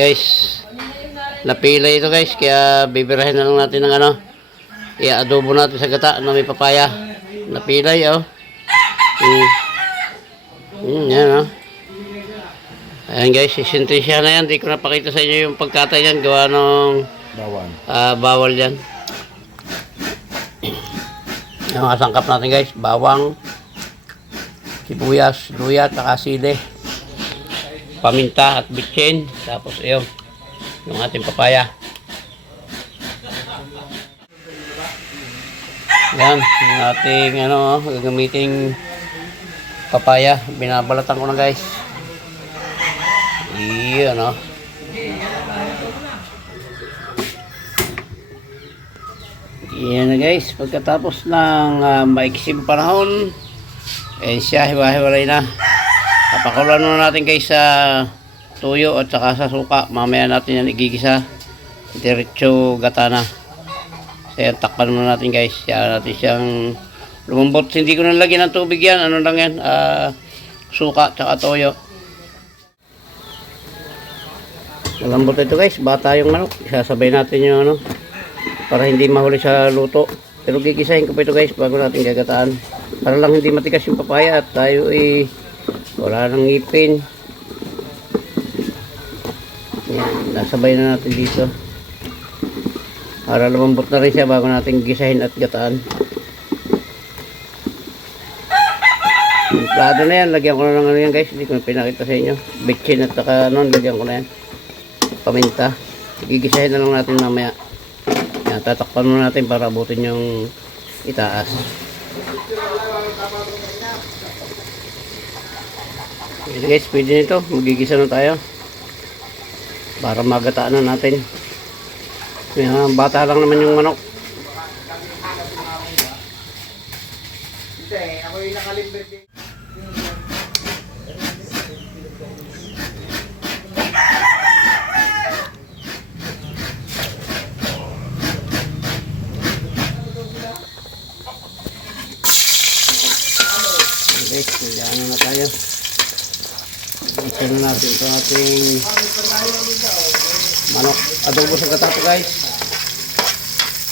Guys, napila ito guys, kaya bibirahin na lang natin ng ano, i-adobo natin sa gata na may papaya. Napilay oh. Yan oh. Ayan guys, sisintensya na yan. Di ko napakita sa inyo yung pagkatay yan. Gawa ng bawal yan. Yung mga sangkap natin guys, bawang, sibuyas, luya, at sili, paminta at bitsin. Tapos yun, yung ating papaya. Yan, yung ating ano, gagamiting papaya. Binabalatan ko na guys. Iyon no. Iyan na guys, pagkatapos ng maiksing panahon, siya hiwa-hiwalay na. Papakulan muna natin guys sa tuyo at saka sa suka. Mamaya natin yan igigisa. Diretso gata na. Kaya takpan muna natin guys. Kaya natin siyang lumambot. Hindi ko nalagyan ng tubig yan. Ano lang yan? Suka at saka toyo. Malambot ito guys. Bata yung manok. Sasabay natin yung ano. Para hindi mahuli sa luto. Pero gigisahin ko pa ito guys bago natin gagataan. Para lang hindi matigas yung papaya at tayo wala nang ngipin. Yan. Nasabay na natin dito. Para lumambot na rin siya bago natin gisahin at gataan. Yung plado na yan, lagyan ko na ng ano yan guys. Hindi ko na pinakita sa inyo. Bitchin at saka nun, lagyan ko na yan. Paminta. Gigisahin na lang natin mamaya. Yan, tatakpan muna natin para abutin yung itaas. Okay guys, pwede nito. Magigisa na tayo. Para magataan na natin. Yan, bata lang naman yung manok. Ako yung nakalimbir din. Okay, nagano na tayo. Isa na natin ito ating manok. Adobo sa gata po guys.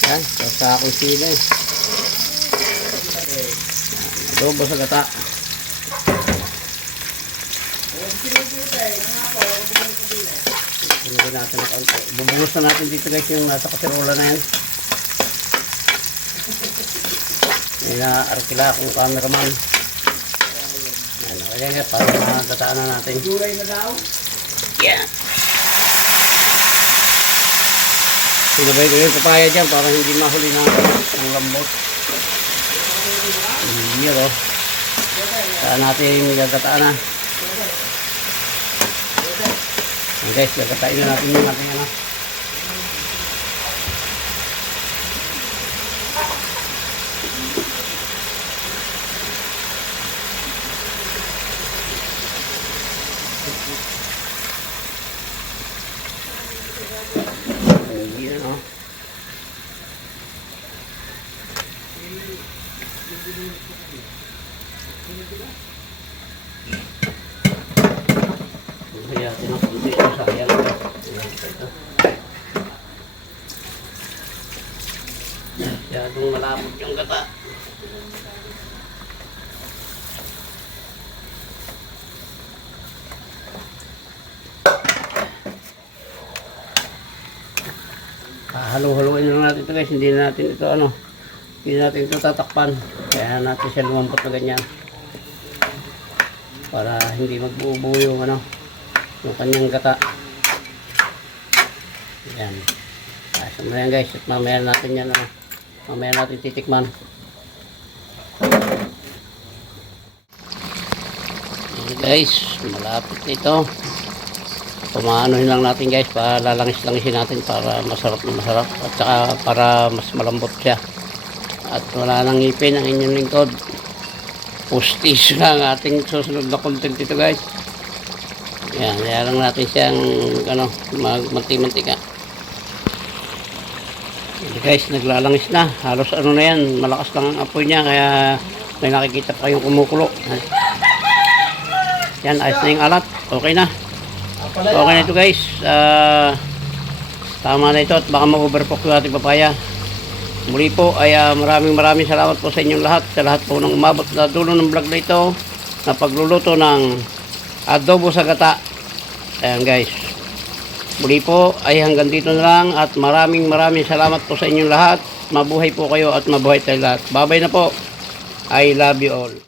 Yan, sa akong sili. Adobo sa gata. Sunugin natin ang konti. Bubuhos na natin dito guys yung nasa kaserola na yan. May na-arkila akong cameraman. Yan, okay nga, para magataan na natin. Gulay na daw? Yeah. Sinabay ko yung papaya dyan para hindi mahuli na ang lambot. Yan o. Saan natin gagataan na. Yan guys, gagatain na natin yung ating ano. Yan o. Hayatin ako dito sa sayang. Masyadong malapot yung gata. Halo-haloin na natin ito guys. Hindi natin ito ano. Hindi natin ito tatakpan. Kaya natin siya lumampot na ganyan. Para hindi magbubuo yung ano. Yung kanyang gata. Yan. Ayos mo yan guys. At mamaya natin yan ano. Mamaya natin titikman. Yan guys. Malapit ito. Pumanohin lang natin guys, para lalangis-langisin natin para masarap na masarap at saka para mas malambot siya at wala nang ngipin ang inyong lingkod. Pustis na ang ating susunod na content dito guys. Yan, kaya lang natin siyang ano, magmanti-mantika. Guys, naglalangis na, halos ano na yan, malakas lang ang apoy niya kaya may nakikita pa kayong kumukulo. Yan, ayos na yung alat, okay na. Okay na ito guys. Tama na ito at baka mag-overcook yung ating papaya. Muli po ay maraming salamat po sa inyong lahat. Sa lahat po ng umabot na dulo ng vlog na ito na pagluluto ng adobo sa gata. Ayan guys. Muli po ay hanggang dito na lang at maraming salamat po sa inyong lahat. Mabuhay po kayo at mabuhay tayo lahat. Bye-bye na po. I love you all.